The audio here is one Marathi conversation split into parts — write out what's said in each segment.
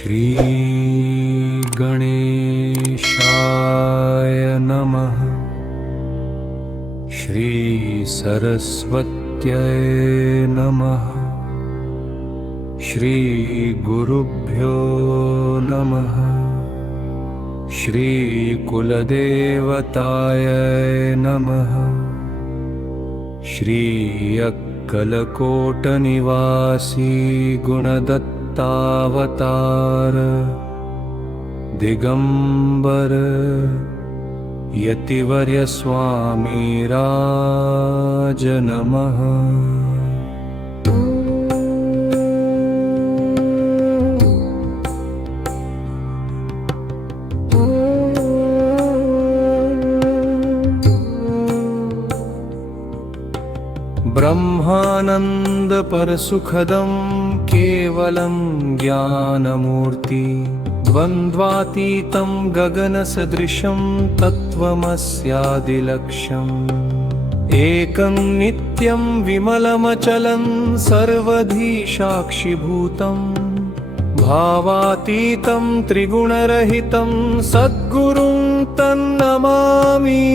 श्री गणेशाय नमः। श्री सरस्वत्यै नमः। श्री गुरुभ्यो नमः। श्री कुलदेवताय नमः। श्री अक्कलकोटनिवासी गुणदत्तावतार दिगंबर यतिवर्य स्वामी राज नमः। ब्रह्मानंद परसुखदं केवलं ज्ञानमूर्ति द्वन्द्वातीतं गगनसदृशं तत्त्वमस्यादिलक्ष्यम् एकं नित्यं विमलमचलं सर्वधी साक्षिभूतं भावातीतं त्रिगुणरहितं सद्गुरुं तन्नमामि।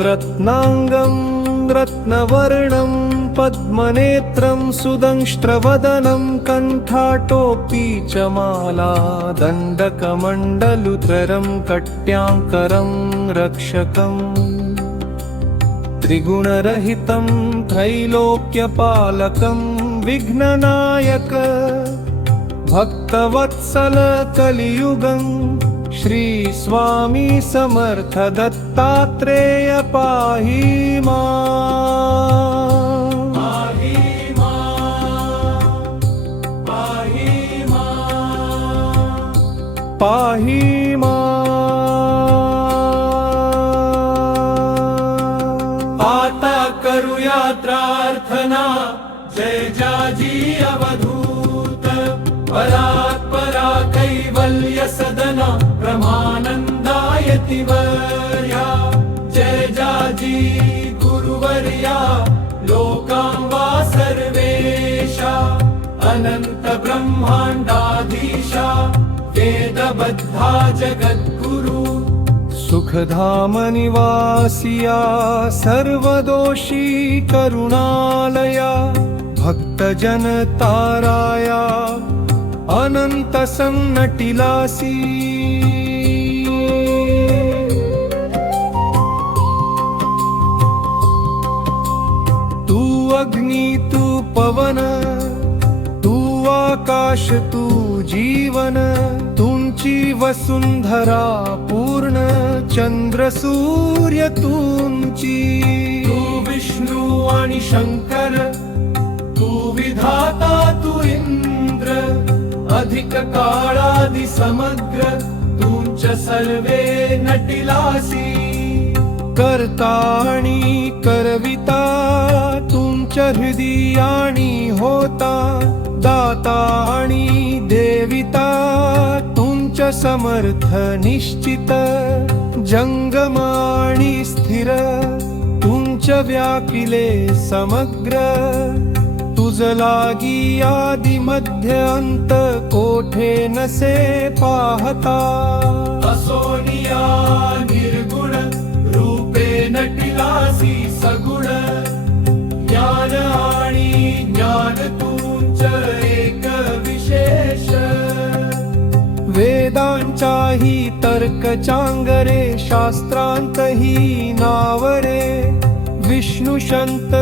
रत्नांगं रत्नवर्णं पद्मनेत्रं सुदंष्ट्रवदनं कण्ठाटोपी च माला दण्डकमण्डलुधरं कट्याङ्करं रक्षकम् त्रिगुणरहितं त्रैलोक्यपालकं विघ्ननायक भक्तवत्सल कलियुगं श्री स्वामी समर्थ दत्तात्रेय पाहि मां। पाहि मां, पाहि मां, पाहि मां। आता करूया प्रार्थना जय जाजी अवधूत परात्परा कैवल्य सदना ब्रह्मानंदायतिवर्या जय जाजी गुरुवर्या लोकांबा सर्वेशा अनंत ब्रह्मांडाधीशा वेदबद्धा जगद्गुरु सुखधाम निवासिया सर्वदोषी करुणालया भक्तजन ताराया अनंत सन्नटिलासी। तू अग्नि तू पवन तू आकाश तू जीवन तुमची वसुंधरा पूर्ण चंद्र सूर्य तुमची। तू विष्णू आणि शंकर तू विधाता तू इंद्र अधिक काळादि समग्र तुंच सर्वे नटिलासी। करता आणि करविता तुमच्या हृदयाणी होता दाता आणि देविता तुमच्या समर्थ निश्चित जंगम आणि स्थिर तुमच्या व्यापिले समग्र तुझ लागी आदि मध्य अंत कोठे नसे पाहता। असोनिया निर्गुण रूपे नटिलासी सगुण ज्ञान आणि ज्ञान तुंच एक विशेष। वेदांचाही तर्क चांगरे शास्त्रांतही नावरे विष्णुशंत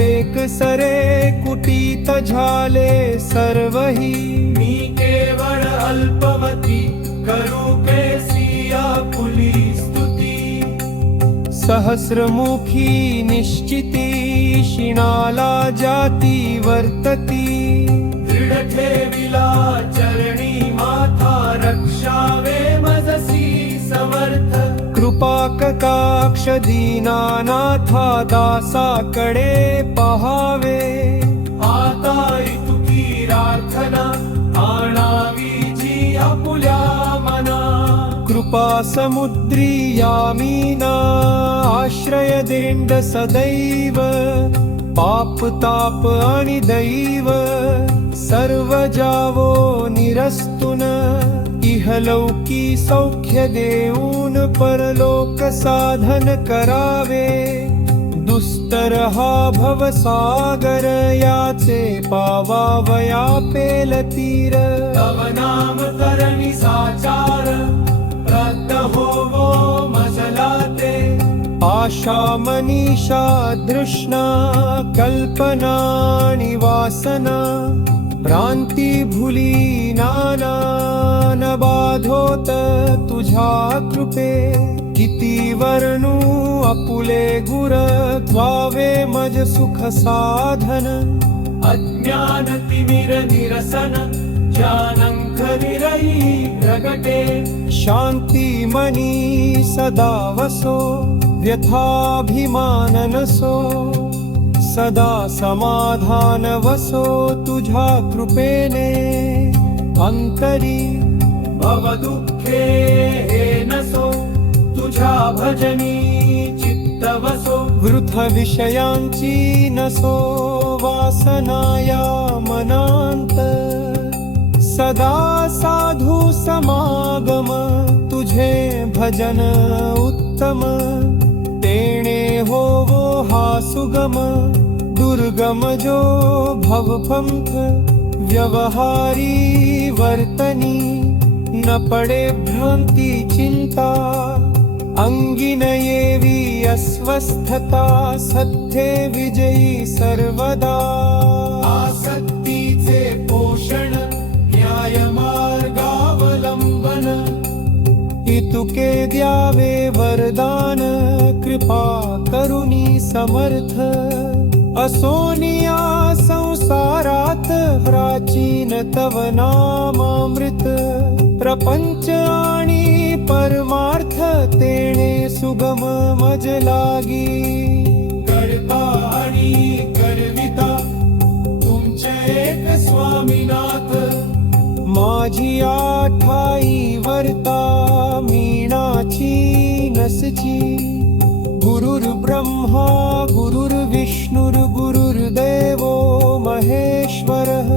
एक सरे कुटीत झाले सर्वही। मी केवळ अल्पमती करू केसिया फुली स्तुती सहस्रमुखी निश्चिती शिणाला जाती वर्तती। दृढ ठेविला चरणी माथा रक्षावे मजसी समर्थ कृपा कटाक्ष दीनानाथा दासाकडे पहावे। आता इतुकी प्रार्थना आणावी जी आपुल्या मन कृपा समुद्रियामीना आश्रय देंड सदैव पाप ताप आणि दैव सर्व जावो निरस्तुन इहलौकी सौख्य देऊन परलोक साधन करावे दुस्तर हा भवसागर याचे पावावया पेल तीर तव नाम करणी साचार रद्द होवो मजला ते आशा मनीषा तृष्णा कल्पना आणि वासना भ्रांती भुली नाना न बाधोत तुझ्या कृपे किती वर्णू अपुले गुर द्वावे मज सुख साधन अज्ञान तिमिर निरसन जानंख निरई प्रगटे शांती मनी सदा वसो व्यथाभिमान नसो सदा समाधान वसो तुझ्या कृपेने अंतरी भव दुःखे हे नसो तुझ्या भजनी चित्त वसो वृथ विषयांची नसो वासनाया मनांत सदा साधू समागम तुझे भजन उत्तम तेणे होवो हा सुगम दुर्गम जो भवपंथ व्यवहारी वर्तनी न पडे भ्रांती चिंता अंगी न येवी अस्वस्थता सत्ये विजयी सर्वदा आसक्तीचे पोषण न्याय मार्गावलंबन इतुके द्यावे वरदान कृपा करुणी समर्थ असोनिया संसारात प्राचीन तव नामामृत प्रपंच आणि परमार्थ तेणे सुगम मज लागी करता आणि करविता तुमचे एक स्वामीनाथ माझी आठाई वर्ता मीनाची नसची गुरुर्ब्रह्मा गुरुर्विष्णुर् गुरुर्देवो महेश्वरः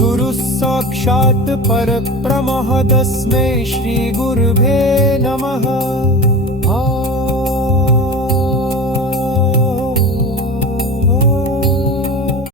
गुरुः साक्षात् परब्रह्म तस्मै श्री गुरुभे नमः।